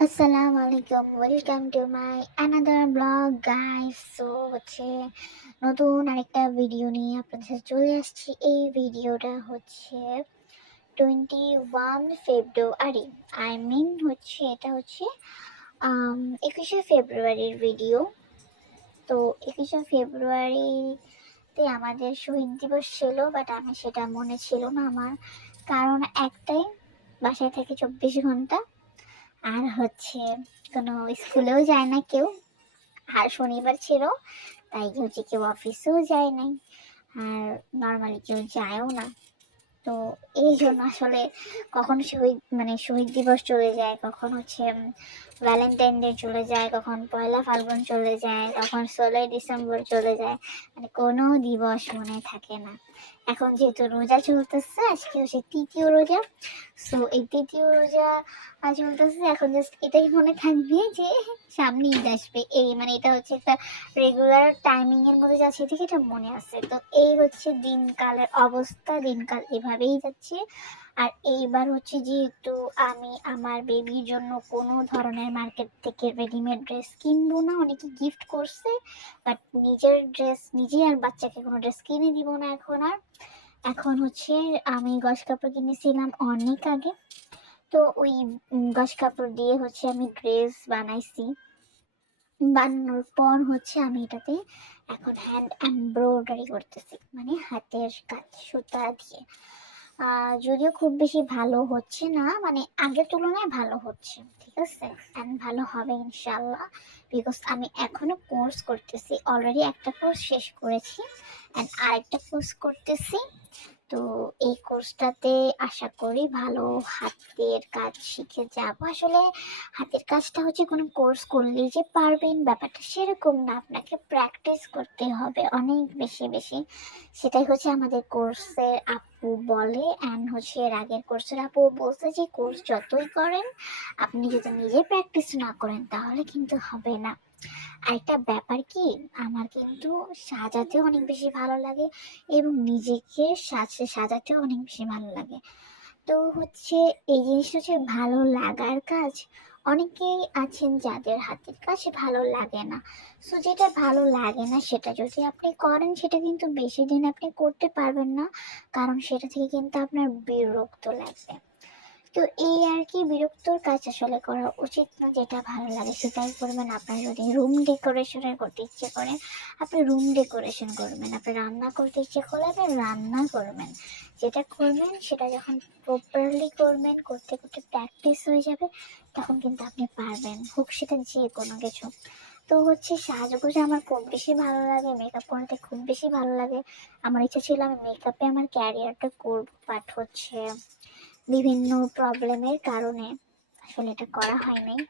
আসসালামু আলাইকুম, welcome to my another blog guys. So নতুন আরেকটা ভিডিও নিয়ে আপনাদের সাথে চলে আসছি। এই ভিডিওটা হচ্ছে 21 ফেব্রুয়ারি, এটা হচ্ছে 21শে ফেব্রুয়ারির ভিডিও। তো 21শে ফেব্রুয়ারিতে আমাদের শহীদ দিবস ছিল, বাট আমি সেটা মনে ছিল না আমার, কারণ একটাই, বাসায় থেকে 24 ঘন্টা, আর হচ্ছে কোনো স্কুলেও যায় না কেউ, আর শনিবার ছিল তাই হচ্ছে কেউ অফিসেও যায় নাই, আর নর্মালি কেউ যায়ও না। তো এই জন্য আসলে কখন শহীদ দিবস চলে যায়, কখন হচ্ছে ভ্যালেন্টাইন ডে চলে যায়, কখন পয়লা ফাল্গুন চলে যায়, কখন 16ই ডিসেম্বর চলে যায়, মানে কোনো দিবস মনে থাকে না। এখন যেহেতু রোজা চলতেছে, আজকে হচ্ছে তৃতীয় রোজা। সো এই তৃতীয় রোজা চলতেছে, এখন জাস্ট এটাই মনে থাকবে যে সামনে ঈদ আসবে, এই মানে এটা হচ্ছে একটা রেগুলার টাইমিং এর মধ্যে যাচ্ছে, থেকে এটা মনে আছে। তো এই হচ্ছে দিনকালের অবস্থা, দিনকাল এভাবেই যাচ্ছে। আর এইবার হচ্ছে যেহেতু আমি আমার বেবির জন্য কোনো ধরনের মার্কেট থেকে রেডিমেড ড্রেস কিনবো না, অনেকে গিফট করছে, বাট নিজের ড্রেস নিজে আর বাচ্চাকে কোনো ড্রেস কিনে দিব না এখন আর। এখন হচ্ছে আমি গস কাপড় কিনেছিলাম অনেক আগে, তো ওই গস কাপড় দিয়ে হচ্ছে আমি ড্রেস বানাইছি। বানানোর পর হচ্ছে আমি এটাতে এখন হ্যান্ড এমব্রয়ডারি করতেছি, মানে হাতের কাজ সুতা দিয়ে। যদিও খুব বেশি ভালো হচ্ছে না, মানে আগের তুলনায় ভালো হচ্ছে, ঠিক আছে, অ্যান্ড ভালো হবে ইনশাল্লাহ। বিকজ আমি এখনো কোর্স করতেছি, অলরেডি একটা কোর্স শেষ করেছি অ্যান্ড আরেকটা কোর্স করতেছি। তো এই কোর্সটাতে আশা করি ভালো হাতের কাজ শিখে যাব। আসলে হাতের কাজটা হচ্ছে কোনো কোর্স করলেই যে পারবেন ব্যাপারটা সেরকম না, আপনাকে প্র্যাকটিস করতে হবে অনেক বেশি বেশি। সেটাই হচ্ছে আমাদের কোর্সের আপু বলে, অ্যান্ড হচ্ছে এর আগের কোর্সের আপু বলছে যে কোর্স যতই করেন, আপনি যদি নিজে প্র্যাকটিস না করেন তাহলে কিন্তু হবে না। আরেকটা ব্যাপার কি, আমার কিন্তু সাজাতেও অনেক বেশি ভালো লাগে এবং নিজেকে সাজাতেও অনেক বেশি ভালো লাগে। তো হচ্ছে এই জিনিসটা হচ্ছে ভালো লাগার কাজ। অনেকেই আছেন যাদের হাতের কাজ ভালো লাগে না। সো যেটা ভালো লাগে না সেটা যদি আপনি করেন, সেটা কিন্তু বেশি দিন আপনি করতে পারবেন না, কারণ সেটা থেকে কিন্তু আপনার বিরক্ত লাগবে। তো এই আর কি, বিরক্তর কাজ আসলে করা উচিত না, যেটা ভালো লাগে সেটাই করবেন। আপনার যদি রুম ডেকোরেশনের করতে ইচ্ছে করে, আপনি রুম ডেকোরেশন করবেন। আপনি রান্না করতে ইচ্ছে করলে আপনি রান্না করবেন। যেটা করবেন সেটা যখন প্রপারলি করবেন, করতে করতে প্র্যাকটিস হয়ে যাবে, তখন কিন্তু আপনি পারবেন, হোক সেটা যে কোনো কিছু। তো হচ্ছে সাজগোজ আমার খুব বেশি ভালো লাগে, মেকআপ করতে খুব বেশি ভালো লাগে। আমার ইচ্ছা ছিল আমি মেকআপে আমার ক্যারিয়ারটা করবো, বাট হচ্ছে বিভিন্ন প্রবলেমের কারণে আসলে এটা করা হয় নাই।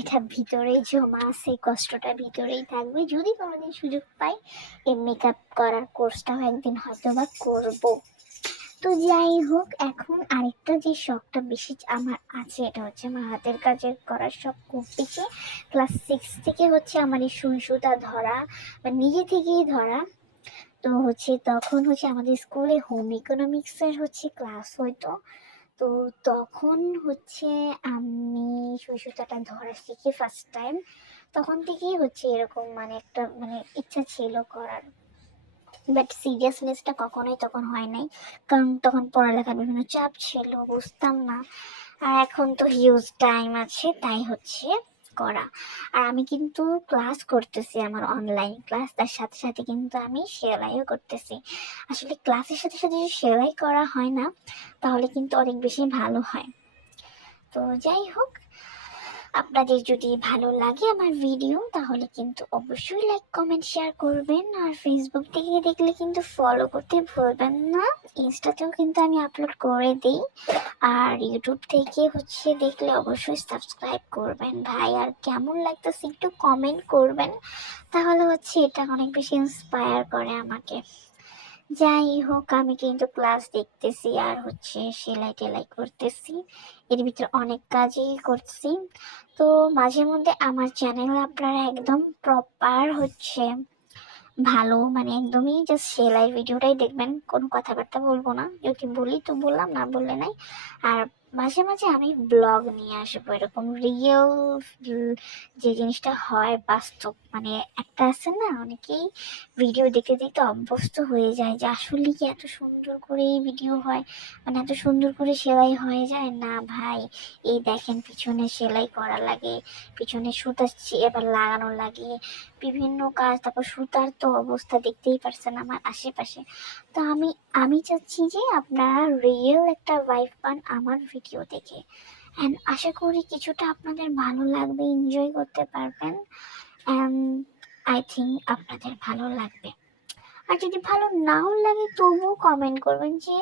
এটা ভিতরেই জমা আছে, কষ্টটা ভিতরেই থাকবে। যদি কোনোদিন সুযোগ পাই, এই মেকআপ করার কোর্সটাও একদিন হয়তো বা করবো। তো যাই হোক, এখন আরেকটা যে শখটা বেশি আমার আছে, এটা হচ্ছে আমার হাতের কাজের করার শখ খুব বেশি। ক্লাস 6 থেকে হচ্ছে আমার এই সুই সুতা ধরা বা নিজে থেকেই ধরা। তো হচ্ছে তখন হচ্ছে আমাদের স্কুলে হোম ইকোনমিক্সের হচ্ছে ক্লাস হইতো। তো তখন হচ্ছে আমি সুই সুতাটা ধরা শিখি ফার্স্ট টাইম। তখন থেকেই হচ্ছে এরকম মানে একটা মানে ইচ্ছা ছিল করার, বাট সিরিয়াসনেসটা কখনোই তখন হয় নাই, কারণ তখন পড়ালেখার বিভিন্ন চাপ ছিল, বুঝতাম না। আর এখন তো হিউজ টাইম আছে, তাই হচ্ছে করা। আর আমি কিন্তু ক্লাস করতেছি, আমার অনলাইন ক্লাস, তার সাথে সাথে কিন্তু আমি সেলাইও করতেছি। আসলে ক্লাসের সাথে সাথে যদি সেলাই করা হয় না, তাহলে কিন্তু অনেক বেশি ভালো হয়। তো যাই হোক, আপনাদের যদি ভালো লাগে আমার ভিডিও, তাহলে কিন্তু অবশ্যই লাইক কমেন্ট শেয়ার করবেন। আর ফেসবুক থেকে দেখলে কিন্তু ফলো করতে ভুলবেন না। ইনস্টাতেও কিন্তু আমি আপলোড করে দিই। আর ইউটিউব থেকে হচ্ছে দেখলে অবশ্যই সাবস্ক্রাইব করবেন ভাই। আর কেমন লাগতেছে একটু কমেন্ট করবেন, তাহলে হচ্ছে এটা অনেক বেশি ইন্সপায়ার করে আমাকে। যাই হোক, আমি কিন্তু ক্লাস দেখতেছি আর হচ্ছে সেলাই টেলাই করতেছি, এর ভিতরে অনেক কাজই করছি। তো মাঝে মধ্যে আমার চ্যানেলে আপনারা একদম প্রপার হচ্ছে ভালো, মানে একদমই জাস্ট সেলাই ভিডিওটাই দেখবেন, কোনো কথাবার্তা বলবো না, যদি বলি তো বললাম, না বললে নাই। আর মাঝে মাঝে আমি ব্লগ নিয়ে আসবো, এরকম রিয়েল যে জিনিসটা হয় বাস্তব। মানে একটা আছে না, অনেকেই ভিডিও দেখতে দেখতে অভ্যস্ত হয়ে যায় যে আসলে কি এত সুন্দর করে এই ভিডিও হয়, মানে এত সুন্দর করে সেলাই হয়ে যায়। না ভাই, এই দেখেন পিছনে সেলাই করা লাগে, পিছনে সুতা এবার লাগানো লাগে, বিভিন্ন কাজ, তারপর সুতার তো অবস্থা দেখতেই পারছেন আমার আশেপাশে। তো আমি আমি চাচ্ছি যে আপনারা রিয়েল একটা ভাইব পান আমার ভিডিও দেখে, অ্যান্ড আশা করি কিছুটা আপনাদের ভালো লাগবে, এনজয় করতে পারবেন, অ্যান্ড আই থিঙ্ক আপনাদের ভালো লাগবে। আর যদি ভালো নাও লাগে তবুও কমেন্ট করবেন যে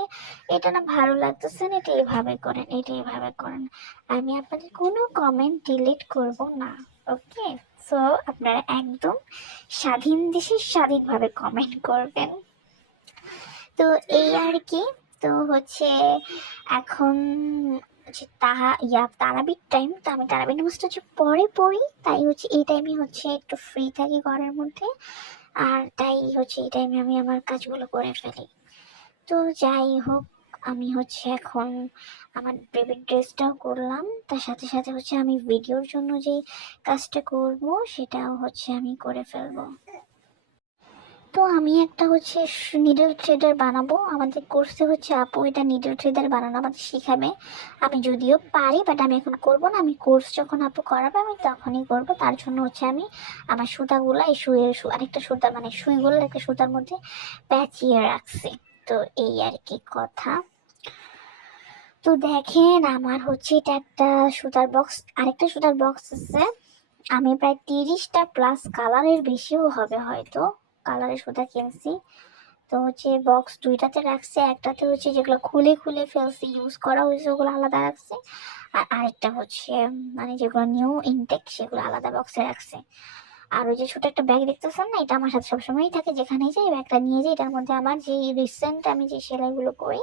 এটা না ভালো লাগতেছে না, এটা এভাবে করেন, এটা এভাবে করেন। আমি আপনাদের কোনো কমেন্ট ডিলিট করব না। ওকে, সো আপনারা একদম স্বাধীন দেশে স্বাধীনভাবে কমেন্ট করবেন। তো এই আর কি। তো হচ্ছে এখন হচ্ছে তারাবির টাইম, তো আমি তারাবির নামাজটা হচ্ছে পরে পড়ি, তাই হচ্ছে এই টাইমে হচ্ছে একটু ফ্রি থাকি ঘরের মধ্যে, আর তাই হচ্ছে এই টাইমে আমি আমার কাজগুলো করে ফেলি। তো যাই হোক, আমি হচ্ছে এখন আমার বেবির ড্রেসটাও করলাম, তার সাথে সাথে হচ্ছে আমি ভিডিওর জন্য যে কাজটা করব সেটাও হচ্ছে আমি করে ফেলবো। তো আমি একটা হচ্ছে নিডল থ্রেডার বানাবো, আমাদের কোর্সে হচ্ছে আপু এটা নিডল থ্রেডার বানানো আমাদের শিখাবে। আমি যদিও পারি, বাট আমি এখন করব না, আমি কোর্স যখন আপু করাবে আমি তখনই করব। তার জন্য হচ্ছে আমি আমার সুতাগুলো এই আরেকটা সুতা মানে সুইগুলো একটা সুতার মধ্যে প্যাচিয়ে রাখছি। তো এই আর কি কথা। তো দেখেন আমার হচ্ছে এটা একটা সুতার বক্স, আরেকটা সুতার বক্স আছে। আমি প্রায় 30টা প্লাস কালারের বেশিও হবে হয়তো কালারের সুতা কিনছি। তো হচ্ছে বক্স দুইটাতে রাখছে, একটাতে হচ্ছে যেগুলো খুলে খুলে ফেলছি ইউজ করা হয়েছে ওগুলো আলাদা রাখছে, আর আরেকটা হচ্ছে মানে যেগুলো নিউ ইনটেক সেগুলো আলাদা বক্সে রাখছে। আর ওই যে ছোট একটা ব্যাগ দেখতেছেন না, এটা আমার সাথে সবসময়ই থাকে, যেখানেই যাই ব্যাগটা নিয়ে যাই, এটার মধ্যে আমার যে রিসেন্ট আমি যে সেলাইগুলো করি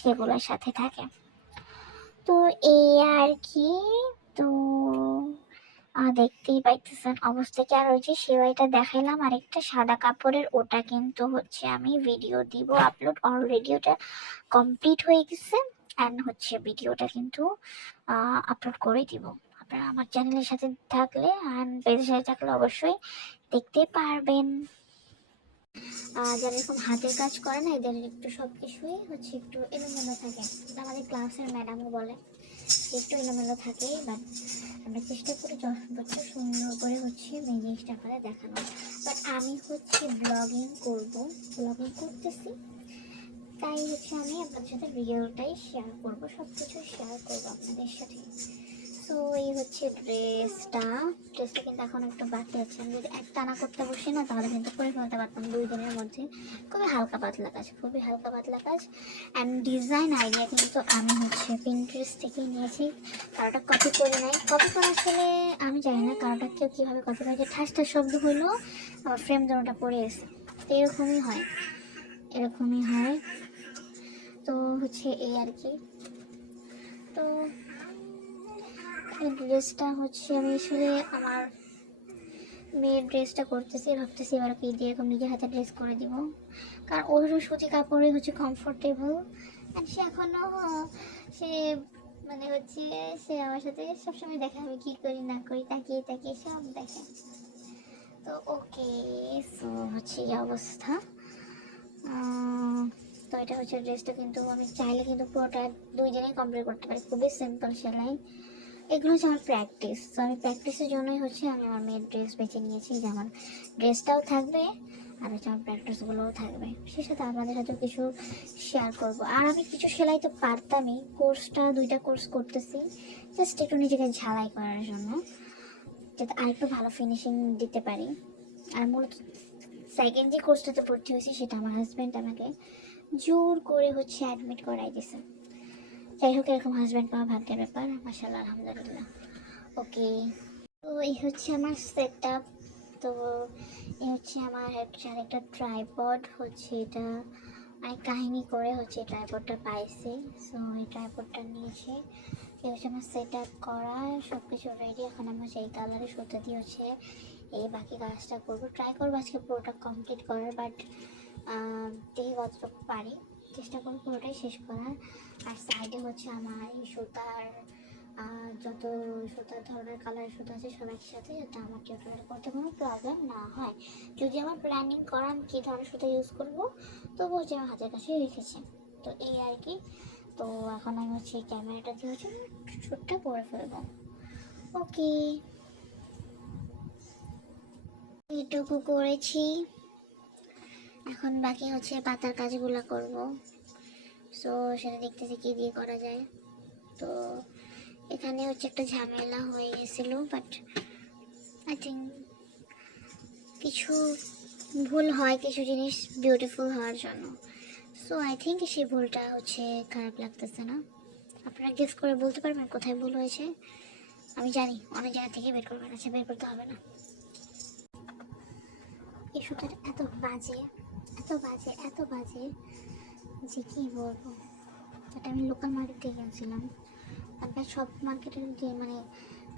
সেগুলোর সাথে থাকে। তো এই আর কি। তো দেখতেই পাইতেছেন অবস্থা কি। আর ওই যে সেলাইটা দেখাইলাম আরেকটা সাদা কাপড়ের, ওটা কিন্তু হচ্ছে আমি ভিডিও দিব আপলোড, অলরেডি ওটা কমপ্লিট হয়ে গেছে, অ্যান্ড হচ্ছে ভিডিওটা কিন্তু আপলোড করে দিব। আপনারা আমার চ্যানেলের সাথে থাকলে অ্যান্ড পেজের সাথে থাকলে অবশ্যই দেখতে পারবেন। যারা এরকম হাতের কাজ করে না, এদের একটু সব কিছুই হচ্ছে একটু এলোমেলো থাকে, এটা আমাদের ক্লাসের ম্যাডামও বলে একটু এলোমেলো থাকে, বাট আমরা চেষ্টা করি যত সুন্দর করে হচ্ছে এই জিনিসটা আপনাদের দেখানো। বাট আমি হচ্ছে ব্লগিং করতেছি, তাই হচ্ছে আমি আপনাদের সাথে রিয়েলটাই শেয়ার করবো, সব কিছু শেয়ার করবো আপনাদের সাথে। সো এই হচ্ছে ড্রেসটা কিন্তু এখন একটু বাকি আছে, আমি যদি এক টানা করতে বসি না তাহলে কিন্তু করে ফেলতে পারতাম 2 দিনের মধ্যে। খুবই হালকা পাতলা কাজ, অ্যান্ড ডিজাইন আইডিয়া কিন্তু আমি হচ্ছে পিন্টারেস্ট থেকে নিয়েছি, কারোটা কপি করে নাই। কপি করা আসলে আমি জানি না কারোটা কেউ কীভাবে কপি করে, যে ঠাস ঠাস শব্দ হলো আমার ফ্রেম যেমনটা পড়ে গেছে, তো এরকমই হয়। তো হচ্ছে এই আর কি। তো এই ড্রেসটা হচ্ছে আমি আসলে আমার মেয়ের ড্রেসটা করতেছি, ভাবতেছি এবার কি দিয়ে এরকম নিজের হাতে ড্রেস করে দিব, কারণ ওর সুতি কাপড়ে হচ্ছে কমফোর্টেবল, অ্যান্ড সে এখনও সে মানে হচ্ছে সে আমার সাথে সবসময় দেখে আমি কী করি না করি, তাকিয়ে তাকিয়ে সব দেখে। তো ওকে, সো হচ্ছে এই অবস্থা। তো এটা হচ্ছে ড্রেসটা, কিন্তু আমি চাইলে কিন্তু পুরোটা 2 দিনেই কমপ্লিট করতে পারি, খুবই সিম্পল সেলাই। এগুলো হচ্ছে আমার প্র্যাকটিস, তো আমি প্র্যাকটিসের জন্যই হচ্ছে আমি আমার মেয়ের ড্রেস বেছে নিয়েছি, যে আমার ড্রেসটাও থাকবে আর হচ্ছে আমার প্র্যাকটিসগুলোও থাকবে, সে সাথে আপনাদের সাথেও কিছু শেয়ার করব। আর আমি কিছু সেলাই তো পারতামই, 2টা কোর্স করতেছি জাস্ট একটু নিজেকে ঝালাই করার জন্য, যাতে আরেকটু ভালো ফিনিশিং দিতে পারি। আর মূলত সেকেন্ড যে কোর্সটাতে ভর্তি হয়েছি সেটা আমার হাজব্যান্ড আমাকে জোর করে হচ্ছে অ্যাডমিট করাই দিয়েছে। যাই হোক, এরকম হাজব্যান্ড পাওয়া ভাগ্যের ব্যাপার, মাশাআল্লাহ, আলহামদুলিল্লাহ। ওকে, তো এই হচ্ছে আমার সেট আপ। তো এই হচ্ছে আমার আরেকটা ট্রাইপড, হচ্ছে এটা অনেক কাহিনী করে হচ্ছে ট্রাইপডটা পাইছি, সো এই ট্রাইপডটা নিয়েছি। এই হচ্ছে আমার সেট আপ করা, সব কিছু রেডি। এখন আমি হচ্ছে এই কালারের সুতা দিয়ে হচ্ছে এই বাকি কাজটা করবো, ট্রাই করবো আজকে পুরোটা কমপ্লিট করার, বাট দেখি কতটুকু পারি। চেষ্টা করবো পুরোটাই শেষ করার। আর সাইডে হচ্ছে আমার এই সুতার যত সুতার ধরনের কালার সুতা আছে সব একসাথে, যাতে আমার টিউটোরিয়াল করতে কোনো প্রবলেম না হয়। যদি আমার প্ল্যানিং করা আমি কী ধরনের সুতা ইউজ করবো, তবু হচ্ছে আমার হাতের কাছে রেখেছি। তো এই আর কি। তো এখন আমি হচ্ছে ক্যামেরাটা দিয়ে হচ্ছে শ্যুটটা করে ফেলবো। ওকে, এইটুকু করেছি, এখন বাকি হচ্ছে পাতার কাজগুলো করব। সো সেটা দেখতেছি কী দিয়ে করা যায়। তো এখানে হচ্ছে একটা ঝামেলা হয়ে গেছিলো, বাট আই থিঙ্ক কিছু ভুল হয় কিছু জিনিস বিউটিফুল হওয়ার জন্য। সো আই থিঙ্ক সেই ভুলটা হচ্ছে খারাপ লাগতেছে না। আপনারা গেস করে বলতে পারবেন কোথায় ভুল হয়েছে? আমি জানি অনেক জায়গা থেকে বের করবেন, আচ্ছা বের করতে হবে না। এই সুতাটা এত বাজে, এত বাজে, এত বাজে যে কী বলবো। এটা আমি লোকাল মার্কেট থেকে কিনছিলাম। আপনার সব মার্কেটের যে মানে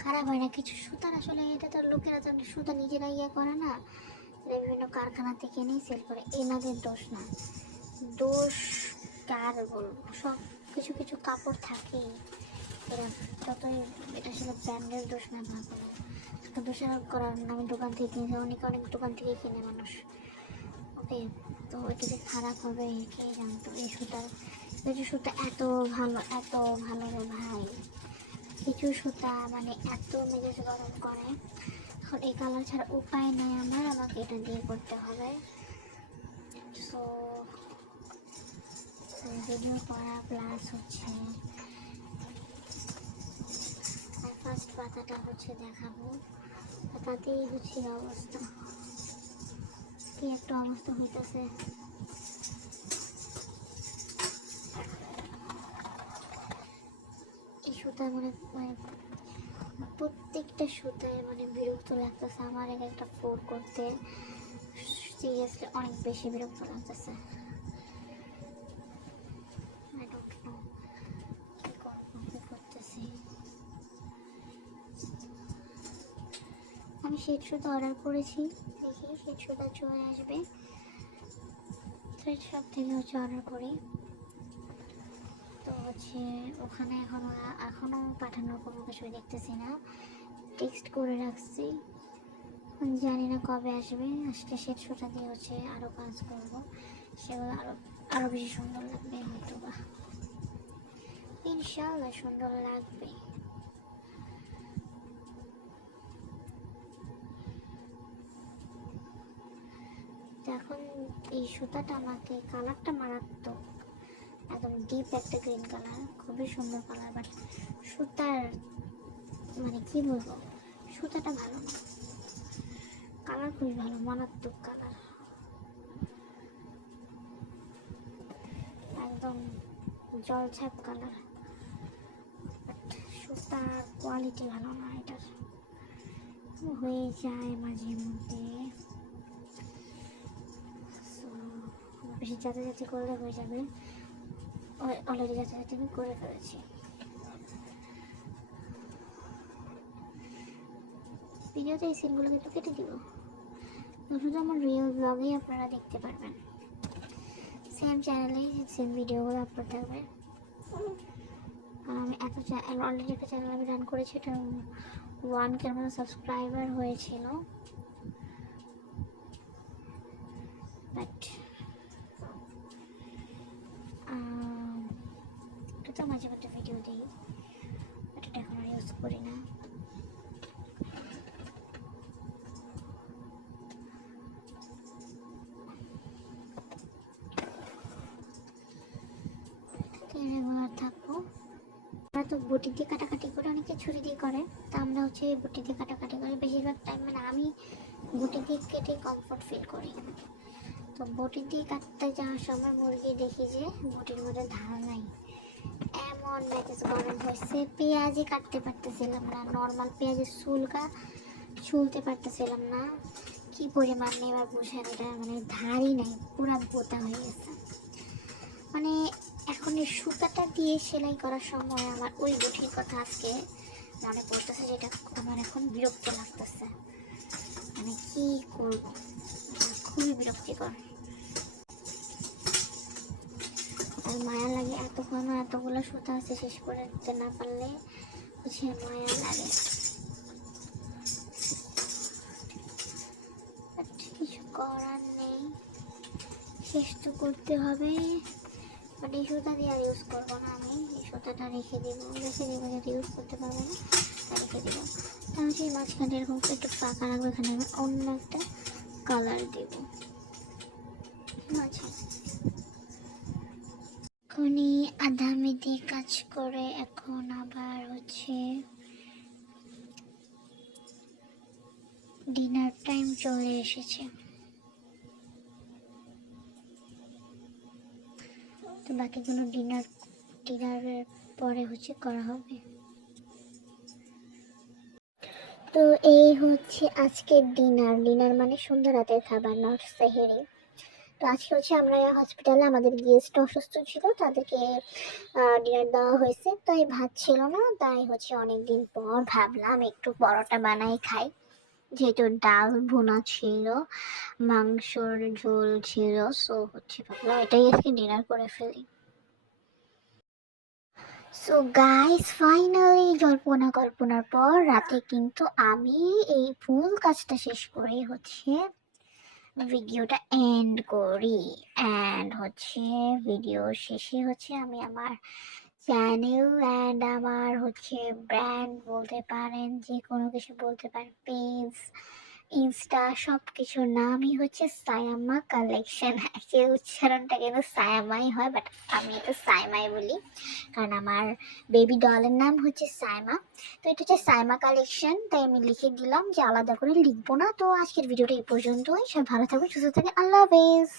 খারাপ হয় না, কিছু সুতার আসলে এটা তো লোকেরা তো সুতা নিজেরা ইয়ে করে না, এটা বিভিন্ন কারখানা থেকে নিয়ে সেল করে। এনাদের দোষ না, দোষ কার বলবো, সব কিছু কিছু কাপড় থাকেই এরা যতই, এটা আসলে ব্র্যান্ডের দোষ না ভাবো, দোষারোপ করার আমি দোকান থেকে কিনেছি, অনেক অনেক দোকান থেকে কিনে মানুষ। ওকে, তো এটা যে খারাপ হবে কে জানতো। এই সুতার কিছু সুতা এত ভালো, এত ভালো রে ভাই, কিছু সুতা মানে এত মেজাজ গরম করে। এখন এই কালার ছাড়া উপায় নেই আমার, আমাকে এটা দিয়ে করতে হবে। সো ভিডিও করা প্লাস হচ্ছে ফার্স্ট পাতাটা হচ্ছে দেখাবো, তাতেই হচ্ছে অবস্থা কি একটা অবস্থা হইতেছে। এই সুতা মানে প্রত্যেকটা সুতায় মানে বিরক্ত লাগতেছে আমার, একটা ফোর করতে সিরিয়াসলি অনেক বেশি বিরক্ত লাগতেছে। আই ডোন্ট নো কি করবো, কি করতেছি। আমি শেড সুতা অর্ডার করেছি, দেখি শেড সুতা চলে আসবে। থ্রেড শপ থেকে হচ্ছে অর্ডার করি। তো হচ্ছে ওখানে এখনও পাঠানোর কোনো কিছু দেখতেছি না, টেক্সট করে রাখছি, জানি না কবে আসবে। আজকে শেড সুতা দিয়ে হচ্ছে আরও কাজ করবো, সেগুলো আরও বেশি সুন্দর লাগবে হয়তো বা, ইনশাআল্লাহ সুন্দর লাগবে। এখন এই সুতাটা আমাকে কালারটা মারাত্মক, একদম ডিপ একটা গ্রিন কালার, খুবই সুন্দর কালার, বাট সুতার মানে কি বলবো, সুতাটা ভালো না, কালার খুবই ভালো, মারাত্মক কালার, একদম জলছাপ কালার, বাট সুতার কোয়ালিটি ভালো না এটার। হয়ে যায় মাঝে মধ্যে, বেশি যাতায়াতি করলে হয়ে যাবে, অলরেডি যাতায়াতি আমি করে ফেলেছি। ভিডিওতে এই সিনগুলোকে একটু কেটে দিব, শুধু আমার রিয়েল ব্লগেই আপনারা দেখতে পারবেন, সেম চ্যানেলেই সেম ভিডিওগুলো আপলোড থাকবে। আমি অলরেডি একটা চ্যানেল আমি রান করেছি, এটা 1K মতো সাবস্ক্রাইবার হয়েছিল, বাট এটা তো মাঝে মধ্যে ভিডিও দিই, বাট এটা এখন আর ইউজ করি না। রেগুলার থাকবো। আমরা তো বটি দিয়ে কাটাকাটি করে, অনেকে ছুরি দিয়ে করে, তা আমরা হচ্ছে বটি দিয়ে কাটাকাটি করি বেশিরভাগ টাইম, মানে আমি বটি দিয়ে কেটে কমফোর্ট ফিল করি। তো বটি দিয়ে কাটতে যাওয়ার সময় মুরগি দেখি যে বটির মধ্যে ধার নাই, এমন মেজাজ গরম হয়েছে, পেঁয়াজই কাটতে পারতেছিলাম না, নর্মাল পেঁয়াজের ছুলতে পারতেছিলাম না, কি পরিমাণ নেই এবার বুঝেন, এটা মানে ধারই নাই, পুরা বোতা হয়ে গেছে। মানে এখন এই সুতাটা দিয়ে সেলাই করার সময় আমার ওই বটির কথা আজকে মনে পড়তেছে, যেটা আমার এখন বিরক্ত লাগতেছে, মানে কি করব, খুবই বিরক্তিকর। আর মায়া লাগে, এতগুলো সুতা আছে, শেষ করে দিতে না পারলে হচ্ছে মায়া লাগে। কিছু করার নেই, শেষ তো করতে হবে। বাট এই সুতা দিয়ে আর ইউজ করবো না, আমি এই সুতাটা রেখে দেবো যদি ইউজ করতে পারবো না রেখে দেবো। তাহলে সেই মাঝখানে এরকম একটু ফাঁকা রাখবো, এখানে আমি অন্য একটা কালার দেবো মাঝে। এখনই আধা মেদি কাজ করে এখন আবার হচ্ছে ডিনার টাইম চলে এসেছে, তো বাকিগুলো ডিনারের পরে হচ্ছে করা হবে। তো এই হচ্ছে আজকের ডিনার মানে সন্ধ্যা রাতের খাবার, নট সেহেরি। তো আজকে হচ্ছে আমরা হসপিটালে আমাদের গেস্ট অসুস্থ ছিল, তাদেরকে ডিনার দেওয়া হয়েছে, তাই ভাত ছিল না, তাই হচ্ছে অনেকদিন পর ভাবলাম একটু পরোটা বানাই খাই, যেহেতু ডাল ভুনা ছিল, মাংসর ঝোল ছিল, সো হচ্ছে ভাবলাম এটাই আজকে ডিনার করে ফেলি। সো গাইস, ফাইনালি কল্পনার পর রাতে কিন্তু আমি এই ফুল কাজটা শেষ করে হচ্ছে ভিডিওটা এন্ড করি। অ্যান্ড হচ্ছে ভিডিও শেষে হচ্ছে আমি আমার চ্যানেল অ্যান্ড আমার হচ্ছে ব্র্যান্ড বলতে পারেন, যে কোনো কিছু বলতে পারেন, পেজ, ইনস্টা, সব কিছুর নামই হচ্ছে সায়ামা কালেকশন। অ্যাকচুয়ালি উচ্চারণটা কিন্তু সায়ামাই হয়, বাট আমি তো সাইমাই বলি, কারণ আমার বেবি ডলের নাম হচ্ছে সাইমা। তো এটা হচ্ছে সাইমা কালেকশন, তাই আমি লিখে দিলাম যে আলাদা করে লিখবো না। তো আজকের ভিডিওটা এই পর্যন্তই, সব ভালো থাকবেন, সুস্থ থাকবেন, আল্লাহ হাফেজ।